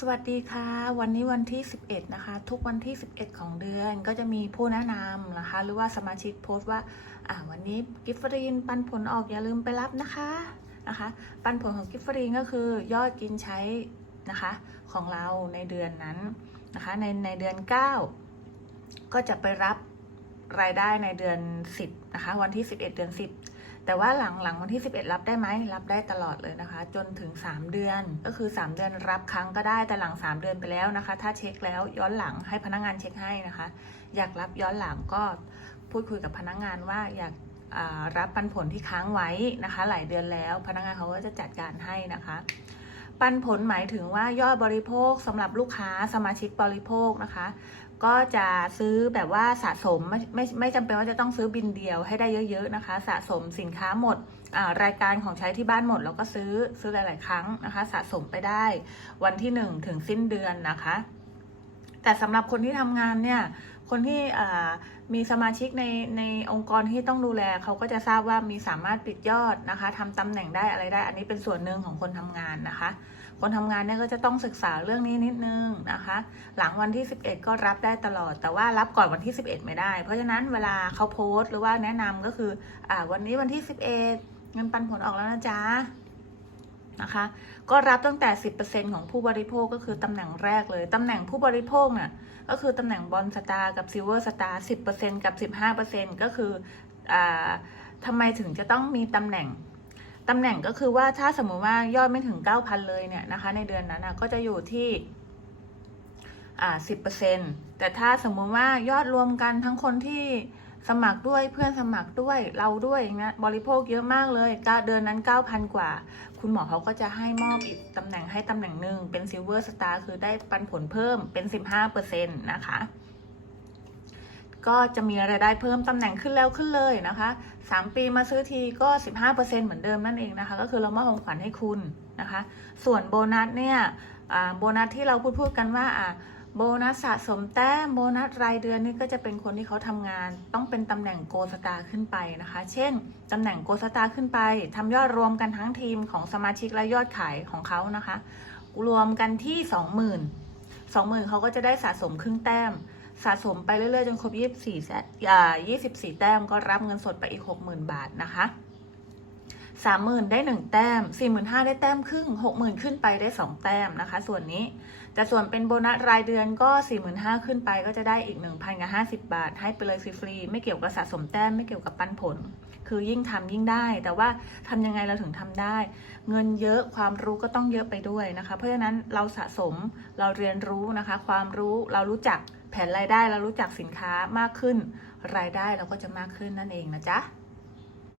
สวัสดีค่ะ วันนี้วันที่ 11 นะคะ ทุกวันที่ 11 ของเดือนก็จะมีผู้แนะนำนะคะ หรือว่าสมาชิกโพสต์ว่าอ่าวันนี้กิฟฟรีนปันผลออกอย่าลืมไปรับนะคะนะคะ ปันผลของกิฟฟรีนก็คือยอดกินใช้นะคะของเราในเดือนนั้นนะคะในในเดือน 9 ก็จะไปรับรายได้ในเดือน 10 นะคะ วันที่ 11 เดือน 10 แต่ว่าหลังหลังวันที่ 11 รับได้ไหมรับได้ตลอดเลยนะคะ จนถึง 3 เดือนก็คือ 3 เดือนรับครั้งก็ได้แต่หลัง 3 เดือนไปแล้วนะคะ ถ้าเช็คแล้วย้อนหลังให้พนักงานเช็คให้นะคะ อยากรับย้อนหลังก็พูดคุยกับพนักงานว่าอยากรับปันผลที่ค้างไว้นะคะ หลายเดือนแล้ว พนักงานเขาก็จะจัดการให้นะคะ ปันผลหมายถึงว่ายอดบริโภคสำหรับลูกค้าสมาชิกบริโภคนะคะ ก็จะซื้อแบบว่าสะสมไม่ไม่ไม่จำเป็นว่าจะต้องซื้อบินเดียวให้ได้เยอะๆนะคะ สะสมสินค้าหมดรายการของใช้ที่บ้านหมด แล้วก็ซื้อซื้อหลาย ๆ ครั้งนะคะ สะสมไปได้วันที่ 1 ถึงสิ้นเดือนนะคะ แต่สำหรับคนที่ทำงานเนี่ย คนที่มีสมาชิกในในองค์กรที่ต้องดูแลเขาก็จะทราบว่ามีสามารถปิดยอดนะคะทำตำแหน่งได้อะไรได้ อันนี้เป็นส่วนหนึ่งของคนทำงานนะคะ คนทำงานเนี่ยก็จะต้องศึกษาเรื่องนี้นิดนึงนะคะ หลังวันที่ 11 ก็รับได้ตลอด แต่ว่ารับก่อนวันที่ 11 ไม่ได้ เพราะฉะนั้นเวลาเขาโพสต์หรือว่าแนะนำก็คืออวันนี้วันที่ 11 เงินปันผลออกแล้วนะจ๊ะ นะคะ ก็รับตั้งแต่ 10%ของผู้บริโภคก็คือตำแหน่งแรกเลย ตำแหน่งผู้บริโภคเนี่ยก็คือตำแหน่งบอลสตาร์กับซิลเวอร์สตาร์10%กับ 15%ก็คืออ่าทำไมถึงจะต้องมีตำแหน่งตำแหน่งก็คือว่าถ้าสมมุติว่ายอดไม่ถึง 9,000 เลยเนี่ยนะคะ ในเดือนนั้นนะก็จะอยู่ที่อ่า10%แต่ถ้าสมมุติว่ายอดรวมกันทั้งคนที่ สมัครด้วยเพื่อนสมัครด้วยเราด้วยเงี้ยบริโภคเยอะมากเลยก็เดือนนั้น 9,000 กว่า คุณหมอเขาก็จะให้มอบอีกตำแหน่งให้ตำแหน่งหนึ่งเป็นซิลเวอร์สตาร์คือได้ปันผลเพิ่มเป็น 15%นะคะ ก็จะมีรายได้เพิ่มตำแหน่งขึ้นแล้วขึ้นเลยนะคะ 3 ปีมาซื้อทีก็ 15%เหมือนเดิมนั่นเองนะคะ ก็คือเรามอบของขวัญให้คุณนะคะ ส่วนโบนัสเนี่ยอ่าโบนัสที่เราพูดพูดกันว่าอ่า โบนัสสะสมแต้มโบนัสรายเดือนนี่ก็จะเป็นคนที่เขาทำงาน ต้องเป็นตำแหน่งโกสตาขึ้นไปนะคะ เช่นตำแหน่งโกสตาขึ้นไปทำยอดรวมกันทั้งทีมของสมาชิกและยอดขายของเขานะคะ รวมกันที่ 20,000 20,000เขาก็จะได้สะสมครึ่งแต้ม สะสมไปเรื่อยๆ จนครบ 24แสนอ่า24 แต้มก็รับเงินสดไปอีก 60,000 บาทนะคะ 30,000ได้1แต้ม45,000ได้แต้มครึ่ง60,000ขึ้นไปได้2แต้มนะคะ ส่วนนี้ แต่ส่วนเป็นโบนัสรายเดือนก็45,000ขึ้นไปก็จะได้อีก1,000กับ50บาท ให้ไปเลยฟรีๆไม่เกี่ยวกับสะสมแต้มไม่เกี่ยวกับปันผล คือยิ่งทำยิ่งได้ แต่ว่าทำยังไงเราถึงทำได้ เงินเยอะความรู้ก็ต้องเยอะไปด้วยนะคะ เพราะฉะนั้นเราสะสมเราเรียนรู้นะคะ ความรู้เรารู้จักแผนรายได้เรารู้จักสินค้ามากขึ้น รายได้เราก็จะมากขึ้นนั่นเองนะจ๊ะ